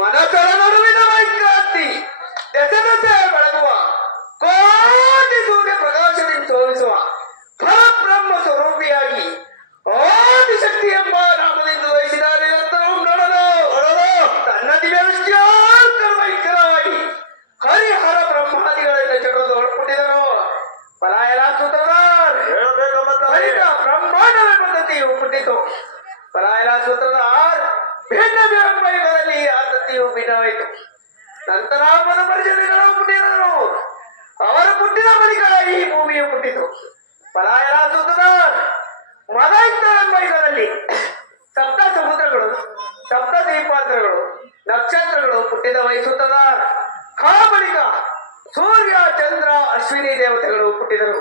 ಮನಸ್ಸರ ನಡುವಿನ ವೈಕ್ರಾಂತಿ ದೆಸೆ ದೆಸೆ ಬೆಳಗುವ ಕೋಟಿ ಸೂರ್ಯ ಪ್ರಕಾಶದಿಂದ ತೋರಿಸುವ ಪರಬ್ರಹ್ಮ ಸ್ವರೂಪಿಯಾಗಿ ಆದಿಶಕ್ತಿ ಎಂಬ ನಾಮದಿಂದ ವಹಿಸಿದ ನಿರಂತರವು ನಡೆದು ತನ್ನ ದಿವ್ಯವಿಷ್ಯಾಕರ್ಮೈಕ್ಯರಾಗಿ ಹರಿಹರ ಬ್ರಹ್ಮಾದಿಗಳಿಂದ ಚಕ್ರದ ಒಳಪಟ್ಟಿದರು. ಪಲಾಯಲಾಸುತದ ಬ್ರಹ್ಮಾಂಡದ ಪದ್ಧತಿಯು ಹುಟ್ಟಿತು. ಪಲಾಯಲಾಸೂತ್ರದ ಭಿನ್ನ ಯುಗದಲ್ಲಿ ಆ ತತ್ತಿಯು ಭಿನ್ನವಾಯಿತು. ನಂತರ ಮನುಪರಿಷದಿಗಳು ಹುಟ್ಟಿದರು. ಅವರು ಹುಟ್ಟಿದ ಬಳಿಕ ಈ ಭೂಮಿಯು ಹುಟ್ಟಿತು. ಪಲಾಯಲಾಸೂತ್ರದ ಮದೈತ್ಯವೆಂಬ ಯುಗದಲ್ಲಿ ಸಪ್ತ ಸಮುದ್ರಗಳು, ಸಪ್ತ ದೀಪಾಂತರಗಳು, ನಕ್ಷತ್ರಗಳು ಹುಟ್ಟಿದ ವಹಿಸುತ್ತದ. ಆ ಬಳಿಕ ಸೂರ್ಯ, ಚಂದ್ರ, ಅಶ್ವಿನಿ ದೇವತೆಗಳು ಹುಟ್ಟಿದರು.